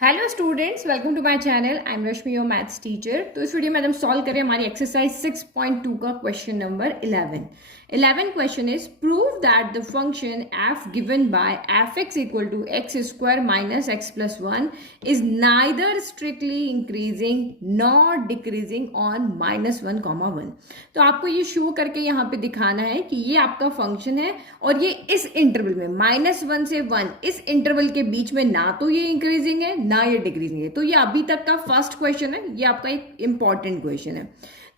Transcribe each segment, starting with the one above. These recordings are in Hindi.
Hello students, welcome to my channel. I am Rashmi, your maths teacher. तो इस वीडियो में हम सॉल्व करें हमारी एक्सरसाइज 6.2 का question number 11 question is prove that the function f given by f x equal to x square minus x plus 1 is neither strictly increasing nor decreasing on -1, 1। तो आपको ये शो करके यहाँ पे दिखाना है कि ये आपका फंक्शन है और ये इस इंटरवल में -1 से 1 इस इंटरवल के बीच में ना तो ये इंक्रीजिंग है ना ये डिक्रीजिंग है। तो ये अभी तक का फर्स्ट क्वेश्चन है, ये आपका एक इंपॉर्टेंट क्वेश्चन है।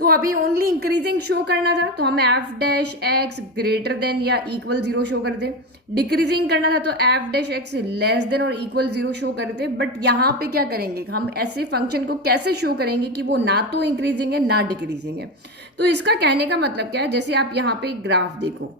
तो अभी ओनली इंक्रीजिंग शो करना था तो हम F dash x greater than या इक्वल 0 शो कर दे। डिक्रीजिंग करना था तो F dash x less than और इक्वल 0 शो कर दे। बट यहाँ पे क्या करेंगे, हम ऐसे फंक्शन को कैसे शो करेंगे कि वो ना तो इंक्रीजिंग है ना डिक्रीजिंग है। तो इसका कहने का मतलब क्या है, जैसे आप यहाँ पे ग्राफ देखो,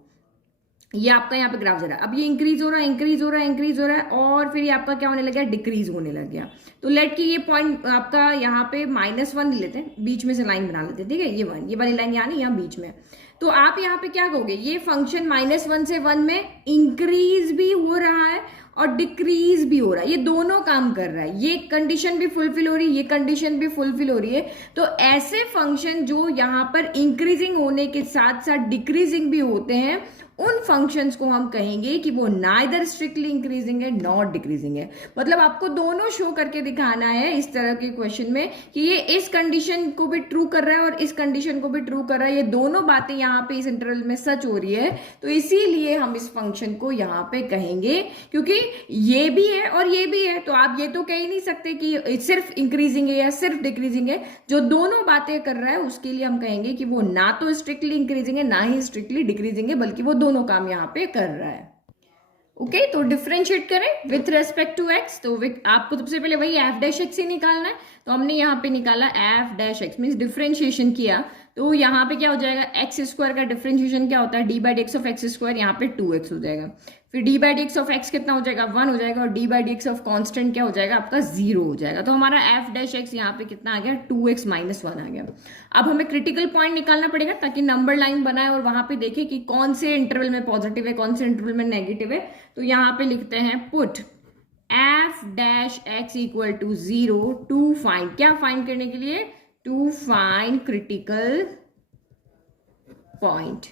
ये आपका यहाँ पे ग्राफ जा रहा है, अब ये इंक्रीज हो रहा है इंक्रीज हो रहा है इंक्रीज हो रहा है और फिर ये आपका क्या होने लग गया, डिक्रीज होने लग गया। तो लेट की ये पॉइंट आपका यहाँ पे -1 लेते हैं, बीच में से लाइन बना लेते हैं, ठीक है। ये वाली लाइन यहाँ नहीं, यहाँ बीच में। तो आप यहाँ पे क्या कहोगे, ये फंक्शन -1 से 1 में इंक्रीज भी हो रहा है और डिक्रीज भी हो रहा है, ये दोनों काम कर रहा है। ये कंडीशन भी फुलफिल हो रही है, ये कंडीशन भी फुलफिल हो रही है। तो ऐसे फंक्शन जो यहाँ पर इंक्रीजिंग होने के साथ साथ डिक्रीजिंग भी होते हैं, उन फंक्शंस को हम कहेंगे कि वो नाइदर स्ट्रिक्टली इंक्रीजिंग है नॉट डिक्रीजिंग है। मतलब आपको दोनों शो करके दिखाना है इस तरह के क्वेश्चन में कि ये इस कंडीशन को भी ट्रू कर रहा है और इस कंडीशन को भी ट्रू कर रहा है, ये दोनों बातें यहाँ पे इस इंटरवल में सच हो रही है। तो इसीलिए हम इस फंक्शन को यहाँ पे कहेंगे, क्योंकि ये भी है और ये भी है। तो आप ये तो कह ही नहीं सकते कि सिर्फ इंक्रीजिंग है या सिर्फ डिक्रीजिंग है। जो दोनों बातें कर रहा है उसके लिए हम कहेंगे कि वो ना तो स्ट्रिक्टली इंक्रीजिंग है ना ही स्ट्रिक्टली डिक्रीजिंग है, बल्कि वो दोनों काम यहाँ पे कर रहा है। ओके तो डिफरेंशिएट करें विथ रेस्पेक्ट टू एक्स। तो आपको सबसे पहले वही एफ डैश एक्स ही निकालना है। तो हमने यहाँ पे निकाला F dash x, means differentiation किया। तो यहाँ पे क्या हो जाएगा, एक्स स्क्वायर का डिफरेंशिएशन क्या होता है, D by D x of x square, यहाँ पे 2x हो जाएगा। फिर D by D x of x कितना हो जाएगा, 1 हो जाएगा। और D by D x of constant क्या हो जाएगा आपका, 0 हो जाएगा। तो हमारा एफ डैश एक्स यहाँ पे कितना आ गया, 2x माइनस 1 आ गया। अब हमें क्रिटिकल पॉइंट निकालना पड़ेगा ताकि नंबर लाइन बनाए और वहां पे देखे कि कौन से इंटरवल में पॉजिटिव है कौन से इंटरवल में नेगेटिव है। तो यहाँ पे लिखते हैं put f dash x equal to 0 to find, क्या फाइंड करने के लिए, टू फाइंड क्रिटिकल पॉइंट,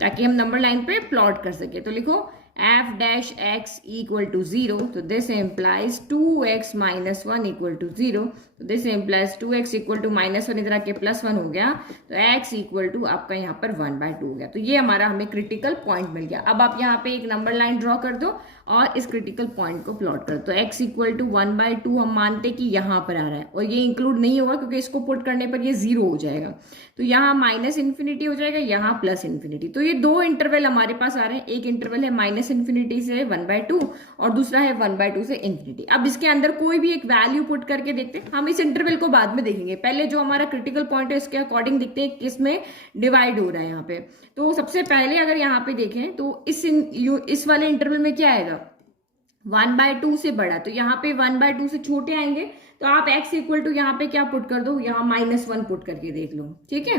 ताकि हम नंबर लाइन पे प्लॉट कर सके। तो लिखो f dash x equal to 0, तो this implies 2x minus 1 equal to 0। तो this implies 2x equal to -1 इधर आके +1 हो गया। तो x इक्वल टू आपका यहाँ पर 1/2 हो गया। तो ये हमारा हमें क्रिटिकल पॉइंट मिल गया। अब आप यहाँ पे एक नंबर लाइन ड्रॉ कर दो और इस क्रिटिकल पॉइंट को प्लॉट कर दो। तो x इक्वल टू 1/2 हम मानते कि यहाँ पर आ रहा है और ये इंक्लूड नहीं होगा क्योंकि इसको पुट करने पर ये 0 हो जाएगा। तो यहाँ -∞ हो जाएगा, यहाँ +∞। तो ये दो इंटरवल हमारे पास आ रहे हैं, एक इंटरवल है -∞ से 1/2 और दूसरा है 1/2 से ∞। अब इसके अंदर कोई भी एक वैल्यू पुट करके देखते हैं, हम इस इंटरवल को बाद में देखेंगे। पहले जो हमारा क्रिटिकल पॉइंट है इसके अकॉर्डिंग देखते हैं किसमें डिवाइड हो रहा है यहाँ पे। तो सबसे पहले अगर यहाँ पे देखें तो इस वाले इंटरवल में क्या आएगा, 1/2 से बड़ा। तो यहाँ पे 1/2 से छोटे आएंगे। तो आप x इक्वल टू यहाँ पे क्या पुट कर दो, यहाँ -1 पुट करके देख लो, ठीक है।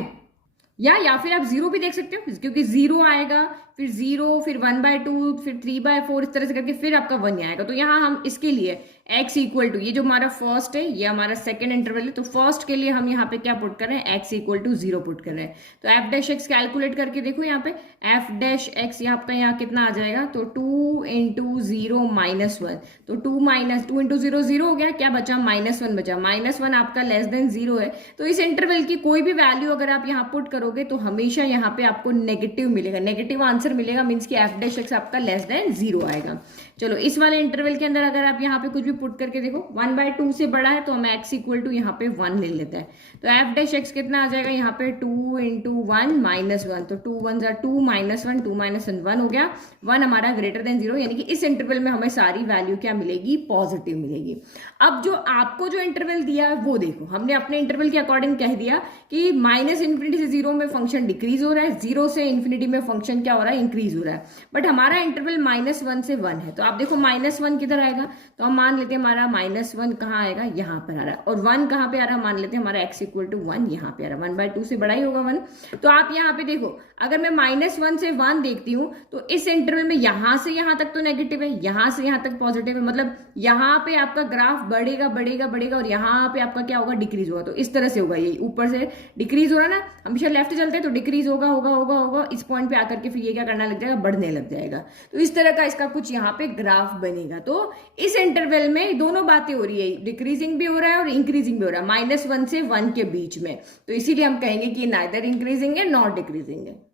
या फिर आप 0 भी देख सकते हो, क्योंकि 0 आएगा, फिर 0, फिर 1/2, फिर 3/4, इस तरह से करके फिर आपका 1 आएगा। तो यहाँ हम इसके लिए x इक्वल टू, ये जो हमारा फर्स्ट है ये हमारा सेकंड इंटरवल है, तो फर्स्ट के लिए हम यहाँ पे क्या पुट कर रहे हैं, x इक्वल टू 0 पुट कर रहे हैं। तो f डैश एक्स कैलकुलेट करके देखो यहाँ पे f डैश एक्स यहाँ आपका यहाँ कितना आ जाएगा, तो 2 × 0 -1। तो 2 × 0 0 हो गया, क्या बचा, -1 बचा। -1 आपका लेस देन 0 है। तो इस इंटरवल की कोई भी वैल्यू अगर आप यहाँ पुट करोगे तो हमेशा यहाँ पे आपको नेगेटिव मिलेगा, नेगेटिव आंसर मिलेगा, मीन्स कि f डैश एक्स आपका लेस देन 0 आएगा। चलो इस वाले इंटरवल के अंदर अगर आप यहाँ पे कुछ भी पुट करके देखो, 1/2 से बड़ा है तो हम x इक्वल टू यहाँ पे 1 ले लेते हैं। तो f डैश एक्स कितना आ जाएगा यहाँ पे, 2 × 1 -1। तो 2 1 = 2 -1, 2 - 1 हो गया। 1 हमारा ग्रेटर देन 0, यानी कि इस इंटरवल में हमें सारी वैल्यू क्या मिलेगी, पॉजिटिव मिलेगी। अब जो आपको जो इंटरवल दिया है वो देखो, हमने अपने इंटरवल के अकॉर्डिंग कह दिया कि -∞ से 0 में फंक्शन डिक्रीज हो रहा है, 0 से ∞ में फंक्शन क्या हो रहा है, इंक्रीज हो रहा है। बट हमारा इंटरवल -1 से 1 है। तो आप देखो -1 किधर आएगा, तो हम मान लेते हैं हमारा -1 कहाँ आएगा, यहाँ पर आ रहा है, और 1 कहाँ पे आ रहा है, मान लेते हैं हमारा x इक्वल टू 1 यहाँ पे आ रहा है, 1/2 से बड़ा ही होगा 1। तो आप यहाँ पे देखो, अगर मैं -1 से 1 देखती हूँ तो इस इंटरवल में यहाँ से यहाँ तक तो नेगेटिव है, यहाँ से यहाँ तक पॉजिटिव है, मतलब यहाँ पे आपका ग्राफ बढ़ेगा बढ़ेगा बढ़ेगा और यहाँ पे आपका क्या होगा, डिक्रीज होगा। तो इस तरह से होगा, ये ऊपर से डिक्रीज हो रहा है ना, हमेशा लेफ्ट चलते हैं तो डिक्रीज होगा होगा होगा होगा, इस पॉइंट पे आकर के फिर ये क्या करना लग जाएगा, बढ़ने लग जाएगा। तो इस तरह का इसका कुछ यहाँ पे ग्राफ बनेगा। तो इस इंटरवल में दोनों बातें हो रही है, डिक्रीजिंग भी हो रहा है और इंक्रीजिंग भी हो रहा है, -1 से 1 के बीच में। तो इसीलिए हम कहेंगे कि नाइदर इंक्रीजिंग है नॉट डिक्रीजिंग है।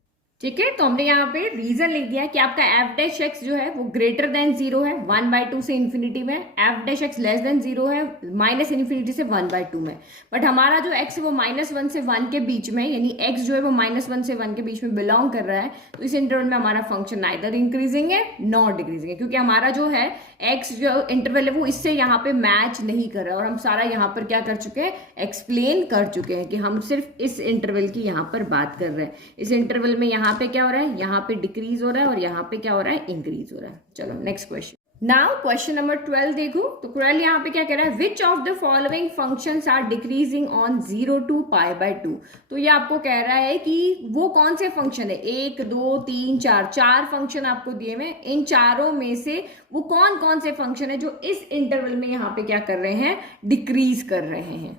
ठीक है, तो हमने यहाँ पे रीजन लिख दिया कि आपका एफ डैश एक्स जो है वो ग्रेटर देन 0 है 1/2 से इन्फिनिटी में, F dash x less than 0 है -इन्फिनिटी से 1/2 में। बट हमारा जो एक्स है वो -1 से 1 के बीच में, यानी एक्स जो है वो -1 से 1 के बीच में बिलोंग कर रहा है। तो इस इंटरवल में हमारा फंक्शन नाइदर इंक्रीजिंग है नॉट डिक्रीजिंग है, क्योंकि हमारा जो है एक्स जो इंटरवल है वो इससे यहाँ पे मैच नहीं कर रहा है। और हम सारा यहाँ पर क्या कर चुके हैं, एक्सप्लेन कर चुके हैं कि हम सिर्फ इस इंटरवल की यहाँ पर बात कर रहे हैं। इस इंटरवल में यहाँ पे क्या हो रहा है, यहाँ पे डिक्रीज हो रहा है और यहाँ पे क्या हो रहा है, इंक्रीज हो रहा है। चलो next question. Now question number 12 देखो, तो क्वेश्चन यहाँ पे क्या कह रहा है, which of the following functions are decreasing on 0 to π/2। तो ये आपको कह रहा है कि वो कौन से फंक्शन है, 1 2 3 4 4 फंक्शन आपको दिए हुए, इन चारों में से वो कौन कौन से फंक्शन है जो इस इंटरवल में यहाँ पे क्या कर रहे हैं, डिक्रीज कर रहे हैं।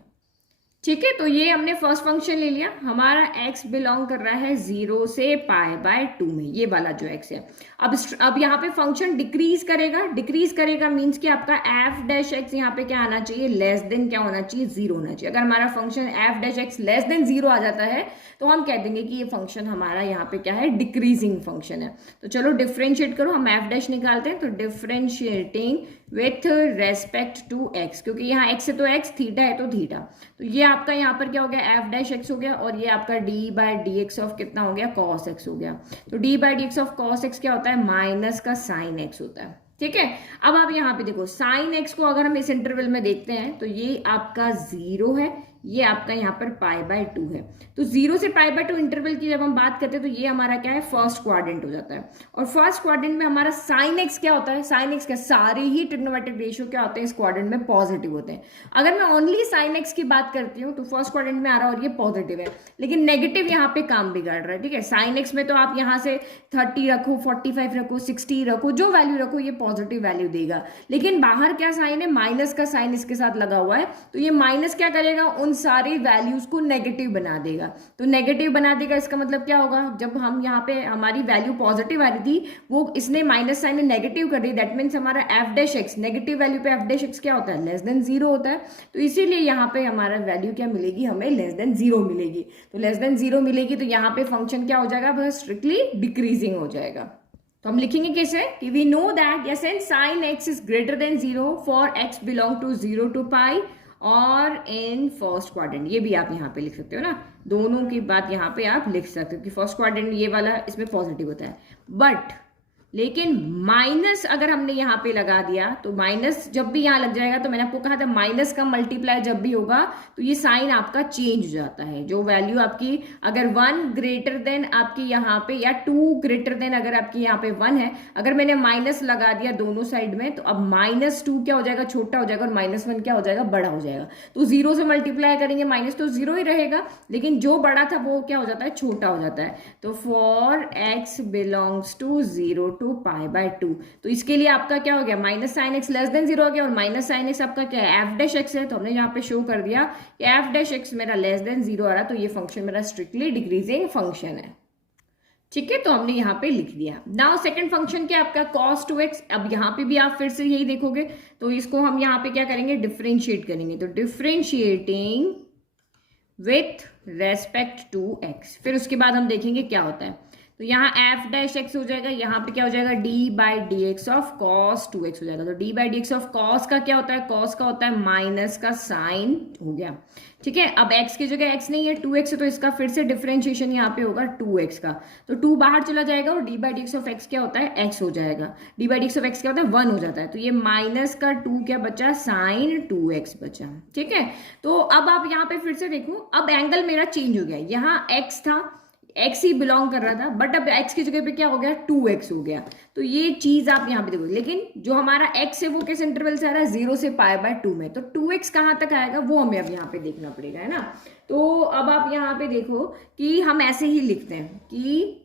ठीक है, तो ये हमने फर्स्ट फंक्शन ले लिया, हमारा x बिलोंग कर रहा है 0 से π/2 में, ये वाला जो x है। अब यहाँ पे फंक्शन डिक्रीज करेगा मींस कि आपका f डैश x यहाँ पे क्या आना चाहिए, लेस देन क्या होना चाहिए, 0 होना चाहिए। अगर हमारा function f dash x less than 0 आ जाता है तो हम कह देंगे कि ये फंक्शन हमारा यहाँ पे क्या है, डिक्रीजिंग फंक्शन है। तो चलो डिफ्रेंशिएट करो, हम f डैश निकालते हैं। तो differentiating with respect to x, क्योंकि यहाँ x है तो x, थीटा है तो थीटा, तो ये आपका यहाँ पर क्या हो गया, f डैश x हो गया, और ये आपका d/dx ऑफ कितना हो गया, cos x हो गया। तो d/dx ऑफ cos x क्या होता है, माइनस का sin x होता है। ठीक है, अब आप यहाँ पे देखो sin x को अगर हम इस इंटरवल में देखते हैं तो ये आपका 0 है, ये आपका यहाँ पर π/2 है। तो 0 से π/2 इंटरवल की जब हम बात करते हैं तो ये हमारा क्या है, फर्स्ट क्वाड्रेंट हो जाता है। और फर्स्ट क्वाड्रेंट में हमारा sin x क्या होता है, sin x क्या, सारे ही ट्रिग्नोमेट्रिक रेशियो क्या होते हैं इस क्वाड्रेंट में, पॉजिटिव होते हैं। अगर मैं ओनली sin x की बात करती हूँ तो फर्स्ट क्वाड्रेंट में आ रहा है और ये पॉजिटिव है, लेकिन नेगेटिव यहाँ पे काम बिगाड़ रहा है। ठीक है, sin x में तो आप यहाँ से 30 रखो, 45 रखो, 60 रखो, जो वैल्यू रखो ये पॉजिटिव वैल्यू देगा। लेकिन बाहर क्या साइन है, माइनस का साइन इसके साथ लगा हुआ है, तो ये माइनस क्या करेगा, उन सारी वैल्यूज को नेगेटिव बना देगा। तो नेगेटिव बना देगा, इसका मतलब क्या होगा, जब हम यहाँ पे हमारी वैल्यू पॉजिटिव आ रही थी वो इसने माइनस साइन नेगेटिव कर दी, दैट मीन्स हमारा F dash x, negative value पे एफ डैश एक्स क्या होता है, लेस देन 0 होता है। तो इसीलिए यहाँ पे हमारा वैल्यू क्या मिलेगी, हमें लेस देन 0 मिलेगी। तो लेस देन 0 मिलेगी तो यहाँ पे फंक्शन क्या हो जाएगा, बस स्ट्रिक्टली डिक्रीजिंग हो जाएगा। तो हम लिखेंगे कैसे कि we know that yes and sine x is greater than 0 for x belong to 0 to π और इन फर्स्ट क्वाड्रेंट। ये भी आप यहाँ पे लिख सकते हो ना, दोनों की बात यहाँ पे आप लिख सकते हो कि फर्स्ट क्वाड्रेंट ये वाला इसमें पॉजिटिव होता है। बट लेकिन माइनस अगर हमने यहाँ पे लगा दिया तो माइनस जब भी यहाँ लग जाएगा, तो मैंने आपको कहा था माइनस का मल्टीप्लाई जब भी होगा तो ये साइन आपका चेंज हो जाता है। जो वैल्यू आपकी अगर 1 ग्रेटर देन आपकी यहाँ पे या 2 ग्रेटर देन अगर आपकी यहाँ पे 1 है, अगर मैंने माइनस लगा दिया दोनों साइड में तो अब -2 क्या हो जाएगा, छोटा हो जाएगा, और -1 क्या हो जाएगा, बड़ा हो जाएगा। तो 0 से मल्टीप्लाई करेंगे माइनस तो 0 ही रहेगा, लेकिन जो बड़ा था वो क्या हो जाता है, छोटा हो जाता है। तो for x belongs to 0 to π/2, तो इसके लिए आपका क्या हो गया, minus sine x less than 0 हो गया, और माइनस साइन एक्स आपका क्या है, एफ डैश एक्स है। तो हमने यहाँ पे शो कर दिया कि एफ डैश एक्स मेरा लेस देन 0 आ रहा, तो ये फंक्शन मेरा स्ट्रिक्टली डिक्रीजिंग फंक्शन है। ठीक है, तो हमने यहाँ पे लिख दिया। नाउ सेकंड फंक्शन क्या आपका cos 2x। अब यहाँ पे भी आप फिर से यही देखोगे, तो इसको हम यहाँ पे क्या करेंगे, डिफ्रेंशिएट करेंगे। तो differentiating with respect to x, फिर उसके बाद हम देखेंगे क्या होता है। तो यहाँ एफ डैश एक्स हो जाएगा, यहाँ पे क्या हो जाएगा, d/dx ऑफ cos 2x हो जाएगा। तो d/dx ऑफ cos का क्या होता है, cos का होता है माइनस का साइन हो गया। ठीक है, अब x की जगह x नहीं है 2x है, तो इसका फिर से डिफरेंशिएशन यहाँ पे होगा 2x का। तो 2 बाहर चला जाएगा और d/dx ऑफ x क्या होता है, x हो जाएगा। d/dx ऑफ x क्या होता है, 1 हो जाता है। तो ये माइनस का 2 क्या बचा, साइन 2x बचा। ठीक है, तो अब आप यहाँ पे फिर से देखो, अब एंगल मेरा चेंज हो गया। यहाँ x था, x ही बिलोंग कर रहा था, बट अब x की जगह पे क्या हो गया 2x हो गया। तो ये चीज आप यहाँ पे देखो, लेकिन जो हमारा x है वो किस इंटरवल से आ रहा है 0 से π/2 में, तो 2x कहाँ तक आएगा वो हमें अब यहाँ पे देखना पड़ेगा, है ना। तो अब आप यहाँ पे देखो कि हम ऐसे ही लिखते हैं कि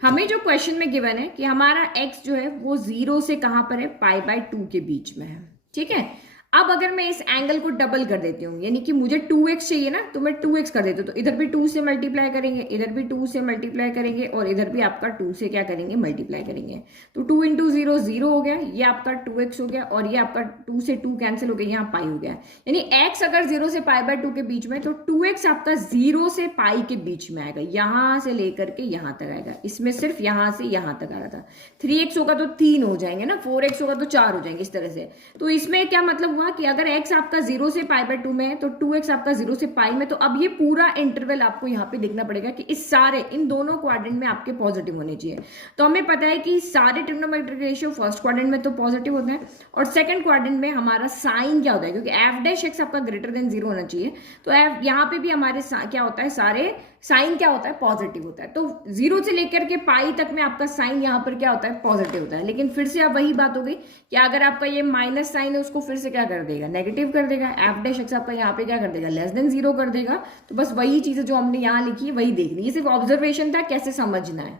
हमें जो क्वेश्चन में गिवन है कि हमारा x जो है वो 0 से कहाँ पर है π/2 के बीच में है, ठीक है। अब अगर मैं इस एंगल को डबल कर देती हूँ, यानी कि मुझे 2x चाहिए ना, तो मैं 2x कर देती हूँ, तो इधर भी 2 से मल्टीप्लाई करेंगे, इधर भी 2 से मल्टीप्लाई करेंगे, और इधर भी आपका 2 से क्या करेंगे मल्टीप्लाई करेंगे। तो 2 इंटू 0 0 हो गया, ये आपका 2x हो गया, और ये आपका 2 से 2 कैंसिल हो गया, यहाँ पाई हो गया। यानी x अगर 0 से π/2 के बीच में, तो 2x आपका 0 से पाई के बीच में आएगा, यहां से लेकर के यहां तक आएगा। इसमें सिर्फ यहां से यहां तक आ रहा था। 3x होगा तो 3 हो जाएंगे ना, 4x होगा तो 4 हो जाएंगे, इस तरह से। तो इसमें क्या मतलब हुआ कि अगर x आपका 0 से π/2 में है तो 2x आपका 0 से पाई में। तो अब ये पूरा इंटरवल आपको यहाँ पे देखना पड़ेगा कि इस सारे इन दोनों क्वाड्रेंट में आपके पॉजिटिव होने चाहिए। तो हमें पता है कि सारे ट्रिग्नोमेट्रिक रेशियो फर्स्ट क्वाड्रेंट में तो पॉजिटिव होते हैं, और सेकंड क्वाड्रेंट में हमारा साइन क्या होता है, क्योंकि f' आपका ग्रेटर देन 0 होना चाहिए। तो f यहाँ पे भी हमारे क्या होता है, सारे साइन क्या होता है पॉजिटिव होता है। तो 0 से लेकर के पाई तक में आपका साइन यहाँ पर क्या होता है पॉजिटिव होता है। लेकिन फिर से अब वही बात हो गई कि अगर आपका ये माइनस साइन है उसको फिर से क्या कर देगा नेगेटिव कर देगा, f' आपका यहाँ पे क्या कर देगा लेस देन 0 कर देगा। तो बस वही चीज जो हमने यहाँ लिखी है वही देखनी है, ये सिर्फ ऑब्जर्वेशन था कैसे समझना है।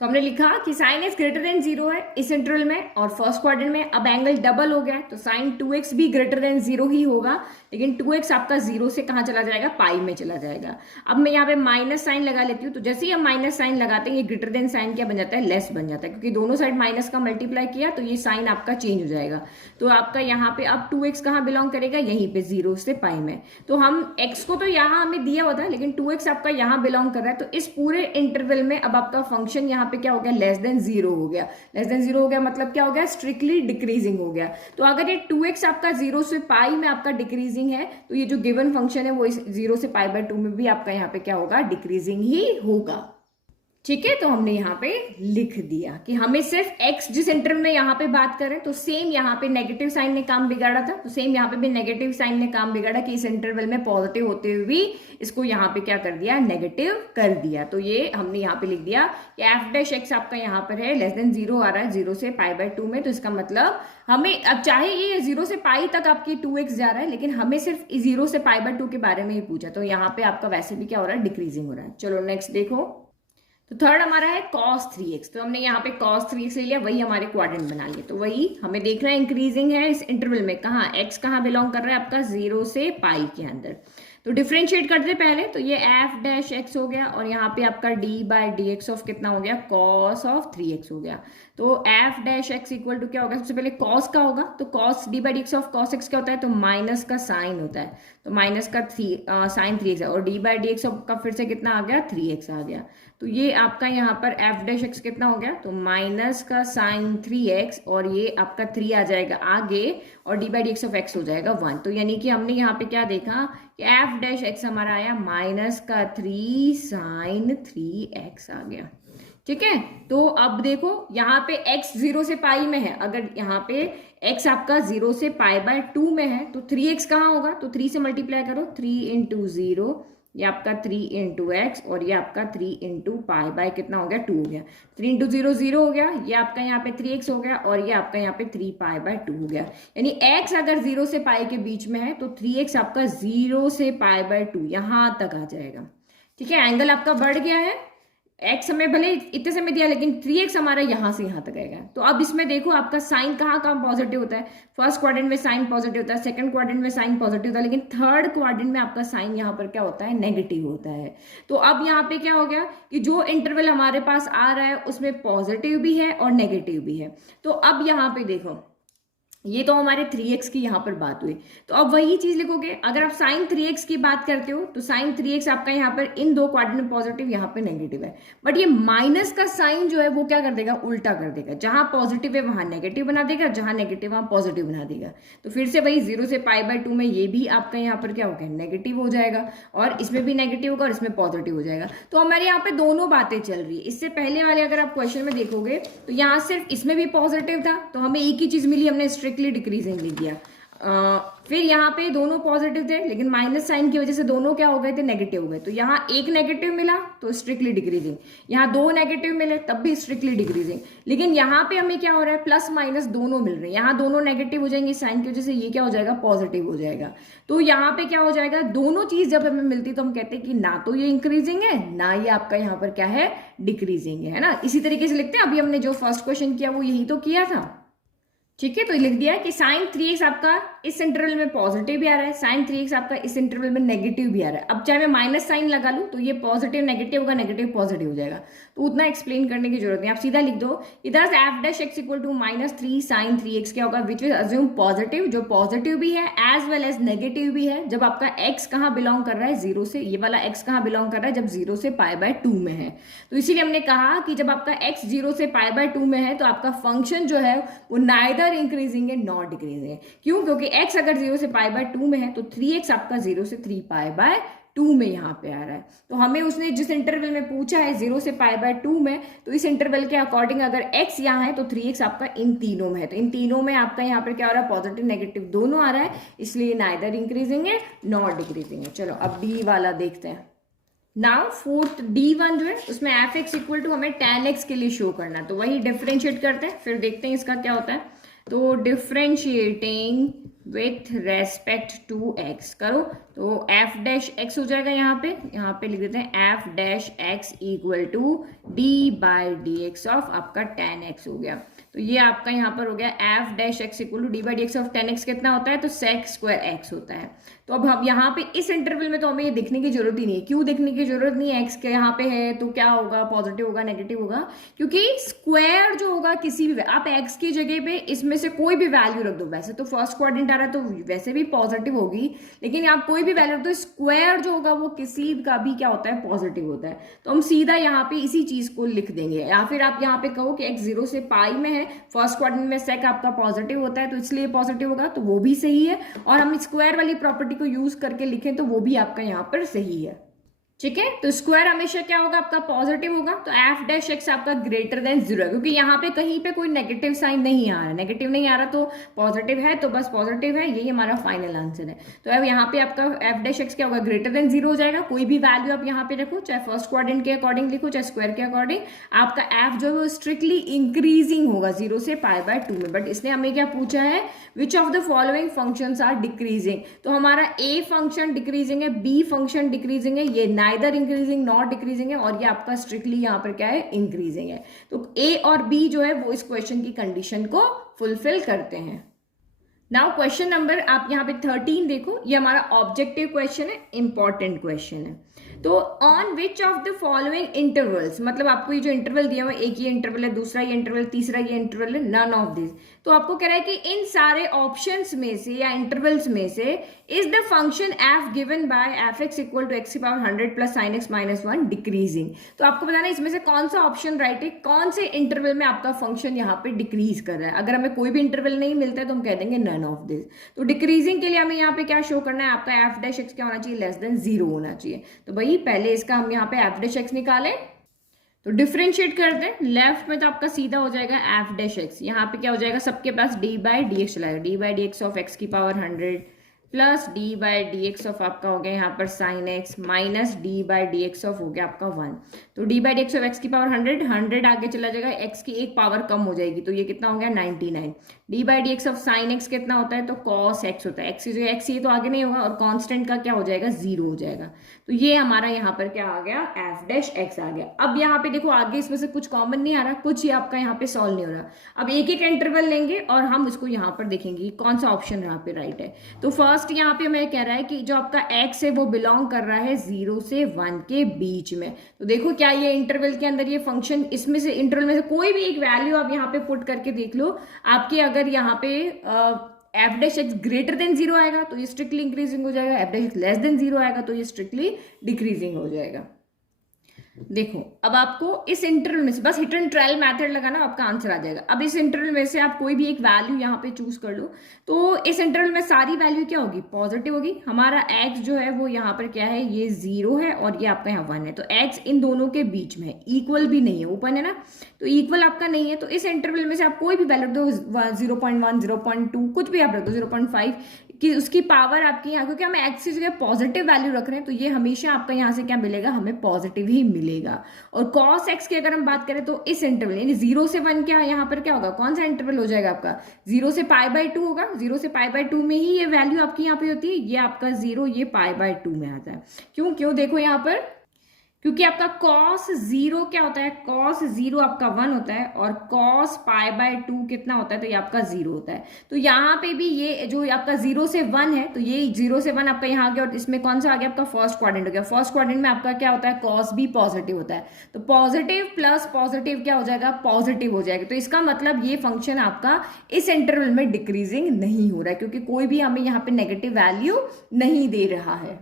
तो हमने लिखा कि साइन इज ग्रेटर देन 0 है इस इंटरवल में और फर्स्ट क्वाड्रेंट में। अब एंगल डबल हो गया है तो साइन 2x भी ग्रेटर देन 0 ही होगा, लेकिन 2x आपका 0 से कहाँ चला जाएगा पाई में चला जाएगा। अब मैं यहाँ पे माइनस साइन लगा लेती हूँ, तो जैसे ही हम माइनस साइन लगाते हैं ये ग्रेटर देन साइन क्या बन जाता है लेस बन जाता है, क्योंकि दोनों साइड माइनस का मल्टीप्लाई किया तो ये साइन आपका चेंज हो जाएगा। तो आपका यहाँ पे अब 2x कहाँ बिलोंग करेगा यहीं पे 0 से पाई में। तो हम x को तो यहाँ हमें दिया हुआ था, लेकिन 2x आपका यहाँ बिलोंग कर रहा है। तो इस पूरे इंटरवल में अब आपका फंक्शन यहाँ पे क्या हो गया लेस देन 0 हो गया। लेस देन 0 हो गया मतलब क्या हो गया स्ट्रिक्टली डिक्रीजिंग हो गया। तो अगर ये 2x आपका 0 से पाई में आपका डिक्रीजिंग है तो ये जो गिवन फंक्शन है वो इस 0 से π/2 में भी आपका यहाँ पे क्या होगा डिक्रीजिंग ही होगा। ठीक है, तो हमने यहाँ पे लिख दिया कि हमें सिर्फ x जिस इंटरवल में यहाँ पे बात करें तो सेम यहाँ पे नेगेटिव साइन ने काम बिगाड़ा था, तो सेम यहाँ पे भी नेगेटिव साइन ने काम बिगाड़ा कि इस इंटरवल में पॉजिटिव होते हुए भी इसको यहाँ पे क्या कर दिया नेगेटिव कर दिया। तो ये हमने यहाँ पे लिख दिया कि f' आपका यहाँ पर है लेस देन 0 आ रहा है 0 से π/2 में। तो इसका मतलब हमें अब चाहे ये 0 से पाई तक आपकी 2x जा रहा है, लेकिन हमें सिर्फ 0 से π/2 के बारे में ही पूछा, तो यहाँ पे आपका वैसे भी क्या हो रहा है डिक्रीजिंग हो रहा है। चलो नेक्स्ट देखो, तो थर्ड हमारा है cos 3x। तो हमने यहाँ पे cos 3x ले लिया, वही हमारे क्वाड्रेंट बना लिए। तो वही हमें देखना है इंक्रीजिंग है इस इंटरवल में, कहाँ x कहाँ बिलोंग कर रहा है आपका 0 से पाई के अंदर। तो डिफरेंशिएट करते पहले, तो ये f' हो गया और यहाँ पे आपका d/dx ऑफ कितना हो गया cos ऑफ 3x हो गया। तो f' इक्वल टू क्या होगा, सबसे पहले cos का होगा, तो cos d/dx of cos x क्या होता है, तो माइनस का साइन होता है, तो माइनस का साइन 3x है, और d/dx का फिर से कितना आ गया 3x आ गया। तो ये आपका यहाँ पर f' कितना हो गया, तो माइनस का साइन 3x और ये आपका 3 आ जाएगा आगे और d/dx ऑफ x हो जाएगा 1। तो यानी कि हमने यहाँ पे क्या देखा कि f' हमारा आया माइनस का 3 साइन 3x आ गया। ठीक है, तो अब देखो यहाँ पे x 0 से पाई में है, अगर यहाँ पे x आपका 0 से π/2 में है तो 3x कहाँ होगा, तो 3 से मल्टीप्लाई करो, 3 इंटू 0 ये आपका 3 इंटू x और ये आपका 3 इंटू पाई कितना हो गया 2 हो गया। 3 इंटू 0 0 हो गया, ये आपका यहाँ पे 3x हो गया और ये आपका यहाँ पे 3 π/2 हो गया। यानी x अगर 0 से पाई के बीच में है तो 3x आपका 0 से π/2 यहाँ तक आ जाएगा। ठीक है, एंगल आपका बढ़ गया है, x हमें भले इतने समय दिया लेकिन 3x हमारा यहाँ से यहाँ तक आएगा। तो अब इसमें देखो आपका साइन कहाँ कहाँ पॉजिटिव होता है, फर्स्ट क्वाड्रेंट में साइन पॉजिटिव होता है, सेकंड क्वाड्रेंट में साइन पॉजिटिव होता है, लेकिन थर्ड क्वाड्रेंट में आपका साइन यहाँ पर क्या होता है नेगेटिव होता है। तो अब यहाँ पे क्या हो गया कि जो इंटरवल हमारे पास आ रहा है उसमें पॉजिटिव भी है और नेगेटिव भी है। तो अब यहाँ पे देखो ये तो हमारे 3x की यहाँ पर बात हुई, तो अब वही चीज लिखोगे। अगर आप साइन 3x की बात करते हो तो साइन 3x आपका यहाँ पर इन दो क्वाड्रेंट में पॉजिटिव यहाँ पे नेगेटिव है, बट ये माइनस का साइन जो है वो क्या कर देगा उल्टा कर देगा, जहां पॉजिटिव है वहां नेगेटिव बना देगा, जहां नेगेटिव वहां पॉजिटिव बना देगा। तो फिर से वही 0 से π/2 में ये भी आपका यहाँ पर क्या होगा नेगेटिव हो जाएगा और इसमें भी नेगेटिव होगा और इसमें पॉजिटिव हो जाएगा। तो हमारे यहाँ पे दोनों बातें चल रही है। इससे पहले वाले अगर आप क्वेश्चन में देखोगे तो यहाँ सिर्फ इसमें भी पॉजिटिव था तो हमें एक ही चीज मिली, हमने स्ट्रिक्टली डिक्रीजिंग लिख दिया। फिर यहाँ पे दोनों पॉजिटिव थे, लेकिन माइनस साइन की वजह से दोनों क्या हो गए थे, नेगेटिव हो गए। तो यहाँ एक नेगेटिव मिला तो स्ट्रिक्टली डिक्रीजिंग, यहाँ दो नेगेटिव मिले तब भी स्ट्रिक्टली डिक्रीजिंग। लेकिन यहाँ पे हमें क्या हो रहा है, प्लस माइनस दोनों मिल रहे हैं, यहाँ दोनों नेगेटिव हो जाएंगे साइन की वजह से, ये क्या हो जाएगा, पॉजिटिव हो जाएगा। तो यहाँ पे क्या हो जाएगा, दोनों चीज जब हमें मिलती तो हम कहते हैं कि ना तो ये इंक्रीजिंग है ना ये आपका यहाँ पर क्या है, डिक्रीजिंग है ना। इसी तरीके से लिखते हैं, अभी हमने जो फर्स्ट क्वेश्चन किया वो यही तो किया था, ठीक है। तो लिख दिया कि साइन 3x आपका इस इंटरवल में पॉजिटिव भी आ रहा है, साइन 3x आपका इस इंटरवल में नेगेटिव भी आ रहा है। अब चाहे मैं माइनस साइन लगा लूं तो ये पॉजिटिव नेगेटिव होगा, नेगेटिव पॉजिटिव हो जाएगा, तो उतना एक्सप्लेन करने की जरूरत नहीं, आप सीधा लिख दो इधर f dash x equal to -3 sine 3x क्या होगा, विच विल अज्यूम पॉजिटिव, जो पॉजिटिव भी है एज वेल एज नेगेटिव भी है। जब आपका x कहाँ बिलोंग कर रहा है, 0 से, ये वाला x कहाँ बिलोंग कर रहा है, जब 0 से π/2 में है। तो इसीलिए हमने कहा कि जब आपका x 0 से π/2 में है तो आपका फंक्शन जो है वो नाइदर इंक्रीजिंग है नॉट डिक्रीजिंग है। क्यों, क्योंकि x अगर 0 से π/2 में है तो 3x आपका 0 से 3π/2 में यहाँ पे आ रहा है। तो हमें उसने जिस इंटरवल में पूछा है 0 से π/2 में, तो इस इंटरवल के अकॉर्डिंग अगर x यहाँ है तो 3x आपका इन तीनों में है। तो इन तीनों में आपका यहाँ पर क्या हो रहा है, पॉजिटिव नेगेटिव दोनों आ रहा है, इसलिए नाइदर इंक्रीजिंग है नॉट डिक्रीजिंग है। चलो अब डी वाला देखते हैं। नाउ फोर्थ D1 जो है उसमें एफ एक्स इक्वल टू हमें tan x के लिए शो करना है, तो वही डिफ्रेंशिएट करते हैं, फिर देखते हैं इसका क्या होता है। तो differentiating with respect to x करो, तो एफ डैश एक्स हो जाएगा, यहाँ पे लिख देते हैं f dash x equal to d/dx of आपका tan x हो गया। तो ये आपका यहाँ पर हो गया f dash x equal to d/dx of tan x कितना होता है, तो sec स्क्वायर x होता है। तो अब हम यहाँ पे इस इंटरवल में तो हमें ये देखने की जरूरत ही नहीं है। क्यों देखने की जरूरत नहीं है, x के यहाँ पे है तो क्या होगा, पॉजिटिव होगा नेगेटिव होगा, क्योंकि स्क्वायर जो होगा किसी भी, आप x की जगह पे इसमें से कोई भी वैल्यू रख दो, वैसे तो फर्स्ट क्वाड्रेंट आ रहा है तो वैसे भी पॉजिटिव होगी, लेकिन आप कोई भी वैल्यू रख दो, स्क्वायर जो होगा वो किसी का भी क्या होता है, पॉजिटिव होता है। तो हम सीधा यहाँ पे इसी चीज को लिख देंगे, या फिर आप यहाँ पे कहो कि x 0 से पाई में है, फर्स्ट क्वाड्रेंट में sec आपका पॉजिटिव होता है तो इसलिए पॉजिटिव होगा, तो वो भी सही है। और हम स्क्वायर वाली प्रॉपर्टी को यूज करके लिखें तो वो भी आपका यहाँ पर सही है, ठीक है। तो स्क्वायर हमेशा क्या होगा, आपका पॉजिटिव होगा। तो एफ डैश एक्स आपका ग्रेटर देन 0 है, क्योंकि यहाँ पे कहीं पे कोई नेगेटिव साइन नहीं आ रहा है, नेगेटिव नहीं आ रहा तो पॉजिटिव है, तो बस पॉजिटिव है, यही हमारा फाइनल आंसर है। तो अब यहाँ पे आपका एफ डैश एक्स क्या होगा, ग्रेटर देन 0 हो जाएगा। कोई भी वैल्यू आप यहाँ पे रखो, चाहे फर्स्ट क्वाड्रेंट के अकॉर्डिंग लिखो चाहे स्क्वायर के अकॉर्डिंग, आपका एफ जो है वो स्ट्रिक्टली इंक्रीजिंग होगा 0 से π/2 में। बट इसने हमें क्या पूछा है, which of the following functions are decreasing. तो हमारा ए फंक्शन डिक्रीजिंग है, बी फंक्शन डिक्रीजिंग है, ये नाइदर इंक्रीजिंग नॉट डिक्रीजिंग है, और ये आपका स्ट्रिक्टली यहाँ पर क्या है, इंक्रीजिंग है। तो ए और बी जो है वो इस क्वेश्चन की कंडीशन को फुलफिल करते हैं। नाउ क्वेश्चन नंबर आप यहाँ पे 13 देखो, ये हमारा ऑब्जेक्टिव क्वेश्चन है, इंपॉर्टेंट क्वेश्चन है। तो on which of the following intervals, मतलब आपको ये जो इंटरवल दिया हुआ है, एक ये इंटरवल है, दूसरा ये इंटरवल, तीसरा ये इंटरवल है, नन ऑफ दिस। तो आपको कह रहा है कि इन सारे ऑप्शंस में से या इंटरवल्स में से is the function f given by f x equal to x की power 100 plus sine x minus 1 decreasing. तो आपको बताना है इसमें से कौन सा ऑप्शन राइट है, कौन से इंटरवल में आपका फंक्शन यहाँ पे डिक्रीज कर रहा है। अगर हमें कोई भी इंटरवल नहीं मिलता है तो हम कह देंगे नन ऑफ दिस। तो डिक्रीजिंग के लिए हमें यहाँ पे क्या शो करना है, आपका एफ डैश एक्स क्या होना चाहिए, लेस देन 0 होना चाहिए। तो भाई पहले इसका हम यहाँ पे एफ डैश एक्स निकालें, तो डिफरेंशिएट करते हैं। लेफ्ट में तो आपका सीधा हो जाएगा एफ डैश एक्स, यहाँ पे क्या हो जाएगा, सबके पास d/dx चलाएगा, d/dx ऑफ एक्स की पावर 100 प्लस d/dx ऑफ आपका हो गया यहाँ पर sign x minus d/dx of हो गया आपका 1। तो d/dx ऑफ एक्स की पावर 100 आगे चला जाएगा, एक्स की एक पावर कम हो जाएगी, तो ये कितना हो गया 99। d/dx ऑफ साइन एक्स कितना होता है, तो cos x होता है, एक्स की जगह एक्स ये तो आगे नहीं होगा, और कांस्टेंट का क्या हो जाएगा 0 हो जाएगा। तो ये हमारा यहाँ पर क्या आ गया, एफ डैश एक्स आ गया। अब यहाँ पे देखो आगे इसमें से कुछ कॉमन नहीं आ रहा, कुछ ही आपका यहाँ पे सॉल्व नहीं हो रहा। अब एक एक इंटरवल लेंगे और हम इसको यहाँ पर देखेंगे कौन सा ऑप्शन यहाँ पे राइट है। तो फर्स्ट यहाँ पे हमें कह रहा है कि जो आपका x है वो बिलोंग कर रहा है 0 से 1 के बीच में। तो देखो क्या ये इंटरवल के अंदर ये फंक्शन, इसमें से इंटरवल में से कोई भी एक वैल्यू आप यहाँ पे पुट करके देख लो, आपके अगर यहाँ पे F dash x greater than 0 आएगा तो ये स्ट्रिक्टली इंक्रीजिंग हो जाएगा, F dash x less than 0 आएगा तो ये स्ट्रिक्टली डिक्रीजिंग हो जाएगा। देखो अब आपको इस इंटरवल में से बस हिट एंड ट्रायल मेथड लगाना, आपका आंसर आ जाएगा। अब इस इंटरवल में से आप कोई भी एक वैल्यू यहाँ पे चूज कर लो, तो इस इंटरवल में सारी वैल्यू क्या होगी, पॉजिटिव होगी। हमारा एक्स जो है वो यहाँ पर क्या है, ये 0 है और ये आपका यहाँ 1 है, तो एक्स इन दोनों के बीच में है, इक्वल भी नहीं है, ओपन है ना, तो इक्वल आपका नहीं है। तो इस इंटरवल में से आप कोई भी वैल्यू दो, 0.1, 0.2, कुछ भी आप रख दो, 0.5 कि उसकी पावर आपकी यहाँ, क्योंकि हम एक्स की जगह पॉजिटिव वैल्यू रख रहे हैं तो ये हमेशा आपका यहाँ से क्या मिलेगा, हमें पॉजिटिव ही मिलेगा। और कॉस एक्स की अगर हम बात करें तो इस इंटरवल यानी 0 से 1 क्या यहाँ पर क्या होगा, कौन सा इंटरवल हो जाएगा आपका, 0 से π/2 होगा। 0 से π/2 में ही ये वैल्यू आपकी यहाँ पे होती है, ये आपका 0 ये π/2 में आता है। क्यों क्यों देखो यहाँ पर, क्योंकि आपका cos 0 क्या होता है, cos 0 आपका 1 होता है और cos π/2 कितना होता है, तो ये आपका 0 होता है। तो यहाँ पे भी ये जो आपका 0 से 1 है, तो ये 0 से 1 आपका यहाँ आ गया और इसमें कौन सा आ गया आपका फर्स्ट क्वाड्रेंट हो गया। फर्स्ट क्वाड्रेंट में आपका क्या होता है, cos भी पॉजिटिव होता है, तो पॉजिटिव प्लस पॉजिटिव क्या हो जाएगा, पॉजिटिव हो जाएगा। तो इसका मतलब ये फंक्शन आपका इस इंटरवल में डिक्रीजिंग नहीं हो रहा है, क्योंकि कोई भी हमें यहाँ पे नेगेटिव वैल्यू नहीं दे रहा है।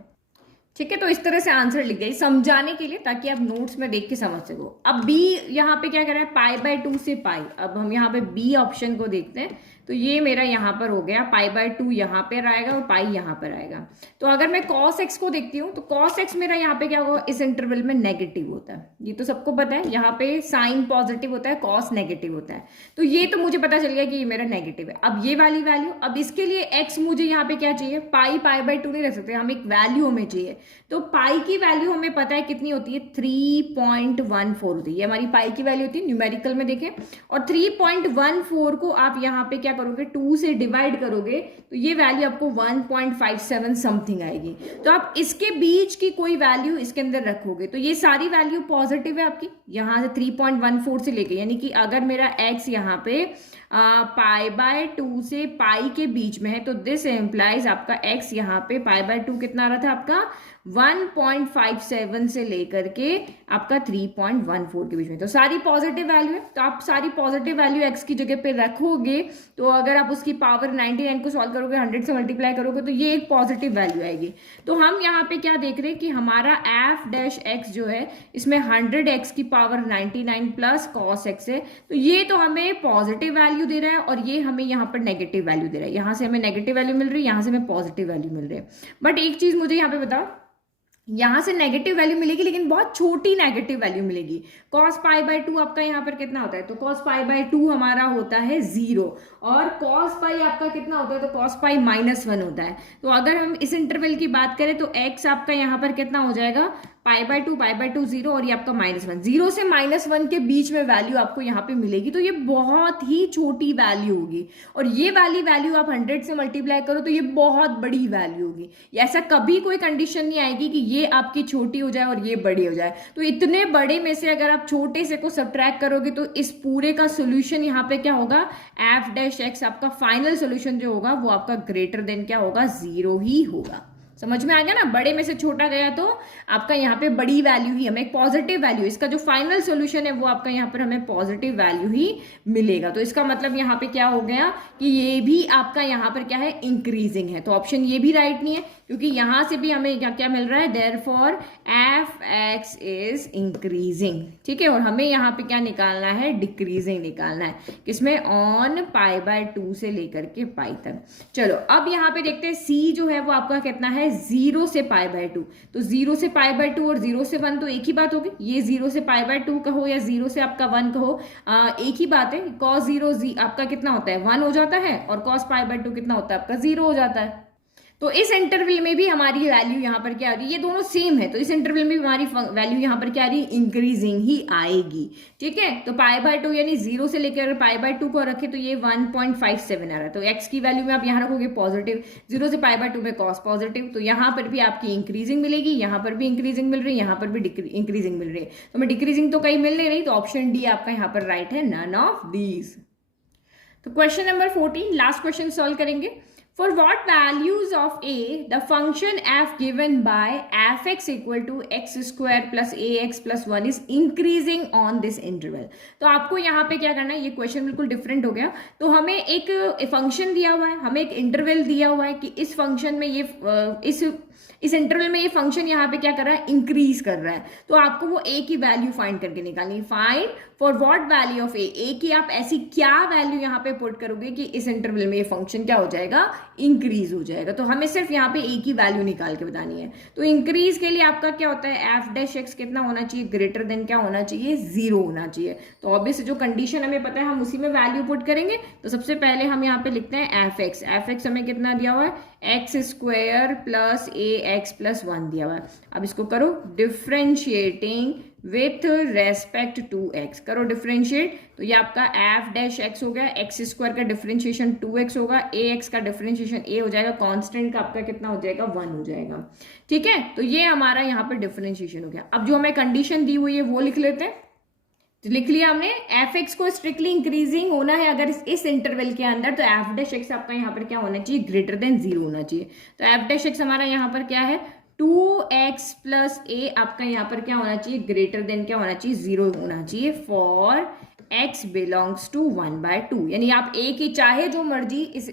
ठीक है, तो इस तरह से आंसर लिख गए समझाने के लिए, ताकि आप नोट्स में देख के समझ सको। अब बी यहाँ पे क्या कर रहा है, π/2 से पाई। अब हम यहाँ पे बी ऑप्शन को देखते हैं, तो ये मेरा यहाँ पर हो गया, π/2 यहाँ पर आएगा और पाई यहाँ पर आएगा। तो अगर मैं cos x को देखती हूँ तो cos x मेरा यहाँ पे क्या होगा, इस इंटरवल में नेगेटिव होता है, ये तो सबको पता है। यहाँ पे साइन पॉजिटिव होता है, cos नेगेटिव होता है, तो ये तो मुझे पता चल गया कि ये मेरा नेगेटिव है। अब ये वाली वैल्यू, अब इसके लिए x मुझे यहाँ पे क्या चाहिए, π/2 नहीं रख सकते हम, एक वैल्यू हमें चाहिए। तो पाई की वैल्यू हमें पता है कितनी होती है, 3.14 होती है, ये हमारी पाई की वैल्यू होती है न्यूमेरिकल में देखें। और 3.14 को आप यहाँ पे क्या करोगे, 2 से डिवाइड करोगे तो ये वैल्यू आपको 1.57 समथिंग आएगी। तो आप इसके बीच की कोई वैल्यू इसके अंदर रखोगे तो ये सारी वैल्यू पॉजिटिव है आपकी, यहाँ से 3.14 से लेके, यानी कि अगर मेरा x यहाँ पे π/2 से पाई के बीच में है, तो दिस एम्प्लाइज आपका x यहाँ पे π/2 कितना आ रहा था आपका, 1.57 से लेकर के आपका 3.14 के बीच में, तो सारी पॉजिटिव वैल्यू है। तो आप सारी पॉजिटिव वैल्यू x की जगह पे रखोगे, तो अगर आप उसकी पावर 99 को सॉल्व करोगे, 100 से मल्टीप्लाई करोगे, तो ये एक पॉजिटिव वैल्यू आएगी। तो हम यहाँ पे क्या देख रहे हैं कि हमारा f' जो है इसमें 100x की पावर 99 प्लस cos x है, तो ये तो हमें पॉजिटिव वैल्यू दे रहा है और ये हमें यहाँ पर नेगेटिव वैल्यू दे रहा है। यहाँ से हमें नेगेटिव वैल्यू मिल रही है, यहाँ से हमें पॉजिटिव वैल्यू मिल रही है। बट एक चीज मुझे यहाँ पे बताओ, यहां से नेगेटिव वैल्यू मिलेगी लेकिन बहुत छोटी नेगेटिव वैल्यू मिलेगी। cos π/2 आपका यहाँ पर कितना होता है, तो cos π/2 हमारा होता है 0 और cos π आपका कितना होता है, तो cos π -1 होता है। तो अगर हम इस इंटरवल की बात करें तो x आपका यहाँ पर कितना हो जाएगा, π/2 0 और ये आपका -1, 0 से -1 के बीच में वैल्यू आपको यहाँ पे मिलेगी। तो ये बहुत ही छोटी वैल्यू होगी और ये वाली वैल्यू आप 100 से मल्टीप्लाई करो तो ये बहुत बड़ी वैल्यू होगी। ऐसा कभी कोई कंडीशन नहीं आएगी कि ये आपकी छोटी हो जाए और ये बड़ी हो जाए। तो इतने बड़े में से अगर आप छोटे से को सब्ट्रैक्ट करोगे तो इस पूरे का सोल्यूशन यहाँ पे क्या होगा, f' आपका फाइनल सोल्यूशन जो होगा वो आपका ग्रेटर देन क्या होगा, 0 ही होगा। समझ में आ गया ना, बड़े में से छोटा गया तो आपका यहाँ पे बड़ी वैल्यू ही, हमें एक पॉजिटिव वैल्यू, इसका जो फाइनल सॉल्यूशन है वो आपका यहाँ पर हमें पॉजिटिव वैल्यू ही मिलेगा। तो इसका मतलब यहाँ पे क्या हो गया कि ये भी आपका यहाँ पर क्या है, इंक्रीजिंग है। तो ऑप्शन ये भी राइट नहीं है, क्योंकि यहां से भी हमें क्या क्या मिल रहा है, देयरफॉर f(x) इज इंक्रीजिंग। ठीक है, और हमें यहाँ पे क्या निकालना है, डिक्रीजिंग निकालना है, किसमें, ऑन π/2 से लेकर के पाई तक। चलो अब यहाँ पे देखते हैं c जो है वो आपका कितना है, 0 से π/2। तो 0 से π/2 और 0 से 1 तो एक ही बात होगी, ये 0 से π/2 कहो या 0 से आपका 1 कहो, एक ही बात है। cos 0 आपका कितना होता है, 1 हो जाता है और cos π/2 कितना होता है आपका, 0 हो जाता है। तो इस इंटरवल में भी हमारी वैल्यू यहाँ पर क्या आ रही है, ये दोनों सेम है, तो इस इंटरवल में भी हमारी वैल्यू यहाँ पर क्या आ रही है, इंक्रीजिंग ही आएगी। ठीक है, तो π/2 यानी 0 से लेकर π/2 को रखे तो ये 1.57 आ रहा है। तो x की वैल्यू में आप यहाँ रखोगे पॉजिटिव, 0 से π/2 में cos पॉजिटिव, तो यहाँ पर भी आपकी इंक्रीजिंग मिलेगी, यहाँ पर भी इंक्रीजिंग मिल रही है, यहाँ पर भी इंक्रीजिंग मिल रही है। तो हमें डिक्रीजिंग तो कहीं मिल नहीं रही, तो ऑप्शन डी आपका यहाँ पर राइट है, नन ऑफ दीज। तो question number 14 last question solve करेंगे। For what values of a the function f given by fx equal to x square plus ax plus 1 is increasing on this interval. तो आपको यहाँ पे क्या करना है, ये क्वेश्चन बिल्कुल डिफरेंट हो गया. तो हमें एक फंक्शन दिया हुआ है, हमें एक इंटरवल दिया हुआ है कि इस फंक्शन में ये इस इंटरवल में ये फंक्शन यहाँ पे क्या कर रहा है, इंक्रीज कर रहा है. तो आपको वो a की वैल्यू फाइंड करके निकालनी. Find for what value of a की आप ऐसी क्या वैल्यू यहाँ पे पुट करोगे कि इस इंटरवल में ये फंक्शन क्या हो जाएगा, इंक्रीज हो जाएगा. तो हमें सिर्फ यहाँ पे a की वैल्यू निकाल के बतानी है. तो इंक्रीज के लिए आपका क्या होता है, एफ डैश एक्स कितना होना चाहिए, ग्रेटर देन क्या होना चाहिए, 0 होना चाहिए. तो ऑब्वियस जो कंडीशन हमें पता है हम उसी में वैल्यू पुट करेंगे. तो सबसे पहले हम यहाँ पे लिखते हैं एफ एक्स हमें कितना दिया हुआ है, x square plus a x plus 1 दिया हुआ है. अब इसको करो differentiating with respect to x, करो डिफ्रेंशिएट. तो ये आपका एफ डैश एक्स हो गया, एक्स स्क्वायर का डिफ्रेंशिएशन 2x होगा, ए एक्स का डिफ्रेंशिएशन a हो जाएगा, कांस्टेंट का आपका कितना हो जाएगा, 1 हो जाएगा. ठीक है, तो ये हमारा यहाँ पे डिफ्रेंशिएशन हो गया. अब जो हमें कंडीशन दी हुई है वो लिख लेते हैं. तो लिख लिया हमने, एफ एक्स को स्ट्रिक्टली इंक्रीजिंग होना है अगर इस इंटरवल के अंदर, तो एफ डैश एक्स आपका यहाँ पर क्या होना चाहिए, ग्रेटर देन 0 होना चाहिए. तो एफ डैश एक्स हमारा यहाँ पर क्या है, 2x प्लस ए आपका यहाँ पर क्या होना चाहिए, ग्रेटर देन क्या होना चाहिए, 0 होना चाहिए फॉर x बिलोंग्स टू 1/2. यानी आप a की चाहे जो मर्जी इस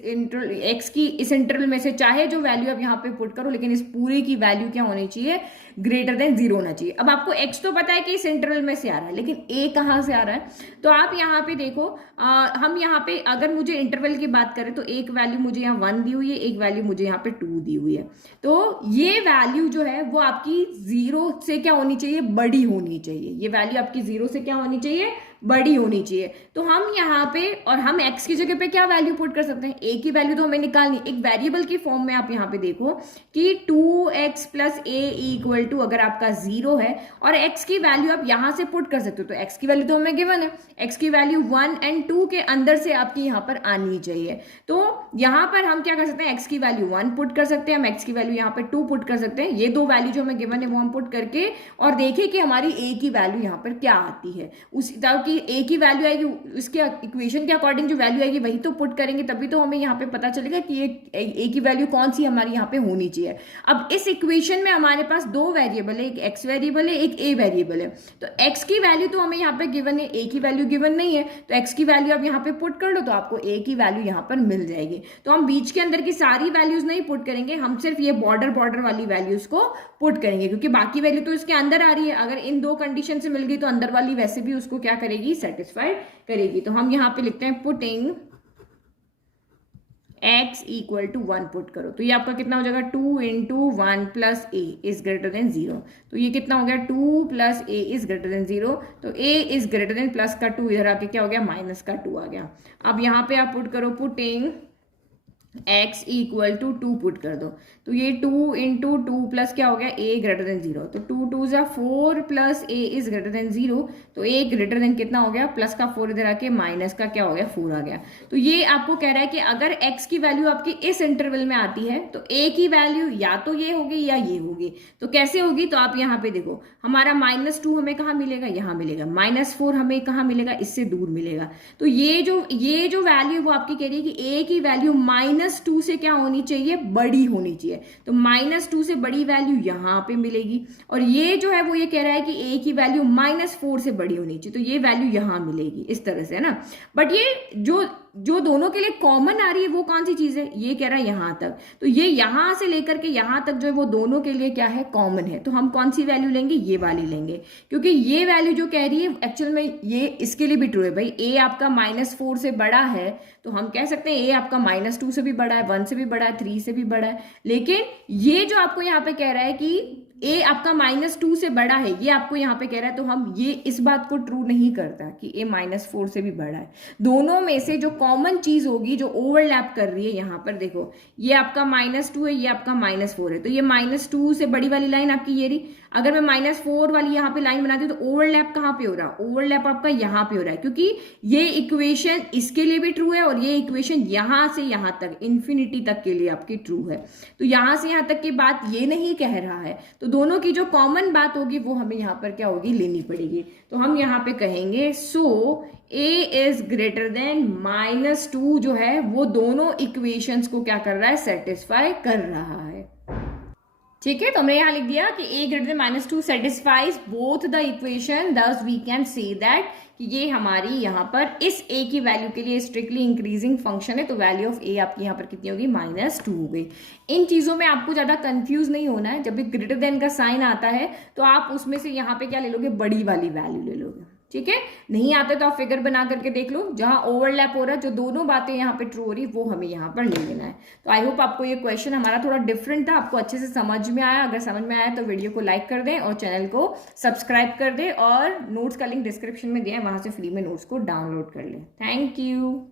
x की इस इंटरवल में से चाहे जो वैल्यू आप यहाँ पे पुट करो, लेकिन इस पूरे की वैल्यू क्या होनी चाहिए, ग्रेटर देन 0 होना चाहिए. अब आपको x तो पता है कि इस इंटरवल में से आ रहा है, लेकिन a कहाँ से आ रहा है. तो आप यहाँ पे देखो, हम यहाँ पे अगर मुझे इंटरवल की बात करें तो एक वैल्यू मुझे यहाँ 1 दी हुई है, एक वैल्यू मुझे यहाँ पे 2 दी हुई है. तो ये वैल्यू जो है वो आपकी 0 से क्या होनी चाहिए, बड़ी होनी चाहिए. ये वैल्यू आपकी 0 से क्या होनी चाहिए, बड़ी होनी चाहिए. तो हम यहाँ पे, और हम x की जगह पे क्या वैल्यू पुट कर सकते हैं, a की वैल्यू तो हमें निकालनी. एक वेरिएबल की फॉर्म में आप यहाँ पे देखो कि 2x plus a equal to, अगर आपका 0 है और x की वैल्यू आप यहाँ से पुट कर सकते हो, तो x की वैल्यू तो हमें गिवन है, x की वैल्यू 1 और 2 के अंदर से आपकी यहाँ पर आनी चाहिए. तो यहाँ पर हम क्या कर सकते हैं, x की वैल्यू 1 पुट कर सकते हैं, हम x की वैल्यू यहाँ पर 2 पुट कर सकते हैं. ये दो वैल्यू जो हमें गिवन है वो हम पुट करके और देखें कि हमारी a की वैल्यू यहाँ पर क्या आती है. उस कि a की वैल्यू आएगी, उसके इक्वेशन के अकॉर्डिंग जो वैल्यू आएगी वही तो पुट करेंगे, तभी तो हमें यहाँ पे पता चलेगा कि a की वैल्यू कौन सी हमारी यहाँ पे होनी चाहिए. अब इस इक्वेशन में हमारे पास दो वेरिएबल है, एक x वेरिएबल है, एक a वेरिएबल है. तो x की वैल्यू तो हमें यहाँ पे गिवन है, a की वैल्यू गिवन नहीं है. तो x की वैल्यू आप यहाँ पे पुट कर लो तो आपको a की वैल्यू यहाँ पर मिल जाएगी. तो हम बीच के अंदर की सारी वैल्यूज नहीं पुट करेंगे, हम सिर्फ ये बॉर्डर वाली वैल्यूज को पुट करेंगे, क्योंकि बाकी वैल्यू तो इसके अंदर आ रही है. अगर इन दो कंडीशन से मिल गई तो अंदर वाली वैसे भी उसको क्या करेगी, सेटिस्फाइड करेगी. तो हम यहाँ पे लिखते हैं putting x equal to 1 put करो. तो ये आपका कितना हो जाएगा, 2 into 1 plus a is greater than 0. तो ये कितना हो गया, 2 plus a is greater than 0. तो a is greater than plus का 2 इधर आके क्या हो गया, माइनस का 2 आ गया. अब यहाँ पे आप पुट करो, putting x equal to 2 put कर दो. तो ये 2 इंटू 2 प्लस क्या हो गया, a ग्रेटर देन 0. तो 2 2 जा 4 plus a is greater than 0. तो a ग्रेटर देन कितना हो गया, प्लस का 4 इधर आके माइनस का क्या हो गया, 4 आ गया. तो ये आपको कह रहा है कि अगर x की वैल्यू आपकी इस इंटरवल में आती है तो a की वैल्यू या तो ये होगी या ये होगी. तो कैसे होगी, तो आप यहाँ पे देखो, हमारा -2 हमें कहाँ मिलेगा, यहाँ मिलेगा. -4 हमें कहाँ मिलेगा, इससे दूर मिलेगा. तो ये जो वैल्यू वो आपकी कह रही है कि a की वैल्यू -2 से क्या होनी चाहिए, बड़ी होनी चाहिए. तो -2 से बड़ी वैल्यू यहां पे मिलेगी, और ये जो है वो ये कह रहा है कि a की वैल्यू -4 से बड़ी होनी चाहिए. तो ये वैल्यू यहां मिलेगी इस तरह से, है ना. बट ये जो दोनों के लिए कॉमन आ रही है वो कौन सी चीज है, ये कह रहा है यहां तक. तो ये यहां से लेकर के यहां तक जो है वो दोनों के लिए क्या है, कॉमन है. तो हम कौन सी वैल्यू लेंगे, ये वाली लेंगे, क्योंकि ये वैल्यू जो कह रही है एक्चुअल में ये इसके लिए भी ट्रू है. भाई a आपका -4 से बड़ा है तो हम कह सकते हैं a आपका -2 से भी बड़ा है, 1 से भी बड़ा है, 3 से भी बड़ा है. लेकिन ये जो आपको यहाँ पे कह रहा है कि a आपका -2 से बड़ा है, ये आपको यहाँ पे कह रहा है, तो हम ये इस बात को ट्रू नहीं करता कि a -4 से भी बड़ा है. दोनों में से जो कॉमन चीज होगी जो ओवरलैप कर रही है, यहाँ पर देखो ये आपका -2 है, ये आपका -4 है. तो ये -2 से बड़ी वाली लाइन आपकी ये रही. अगर मैं -4 वाली यहाँ पे लाइन बनाती हूँ तो ओवरलैप कहाँ पे हो रहा है, ओवरलैप आपका यहाँ पे हो रहा है, क्योंकि ये इक्वेशन इसके लिए भी ट्रू है और ये इक्वेशन यहाँ से यहाँ तक इन्फिनिटी तक के लिए आपकी ट्रू है. तो यहाँ से यहाँ तक की बात ये नहीं कह रहा है. तो तो दोनों की जो कॉमन बात होगी वो हमें यहाँ पर क्या होगी, लेनी पड़ेगी। तो हम यहाँ पे कहेंगे सो a इज ग्रेटर देन -2 जो है वो दोनों इक्वेशंस को क्या कर रहा है, सेटिस्फाई कर रहा है। ठीक है, तो हमने यहां लिख दिया कि a greater than -2 satisfies both the equation, दस वी कैन से दैट कि ये हमारी यहाँ पर इस a की वैल्यू के लिए स्ट्रिक्टली इंक्रीजिंग फंक्शन है, तो वैल्यू ऑफ a आपकी यहाँ पर कितनी होगी, -2 हो गई। इन चीजों में आपको ज्यादा कंफ्यूज नहीं होना है। जब भी ग्रेटर देन का साइन आता है तो आप उसमें से यहाँ पे क्या ले लोगे, बड़ी वाली वैल्यू ले लोगे। ठीक है, नहीं आते तो आप फिगर बना करके देख लो, जहां ओवरलैप हो रहा है, जो दोनों बातें यहाँ पे ट्रू हो रही वो हमें यहाँ पर ले लेना है। तो आई होप आपको ये क्वेश्चन हमारा थोड़ा डिफरेंट था, आपको अच्छे से समझ में आया। अगर समझ में आया तो वीडियो को लाइक कर दें और चैनल को सब्सक्राइब कर दें, और नोट्स का लिंक डिस्क्रिप्शन में दिया है, वहां से फ्री में नोट्स को डाउनलोड कर लें। Thank you.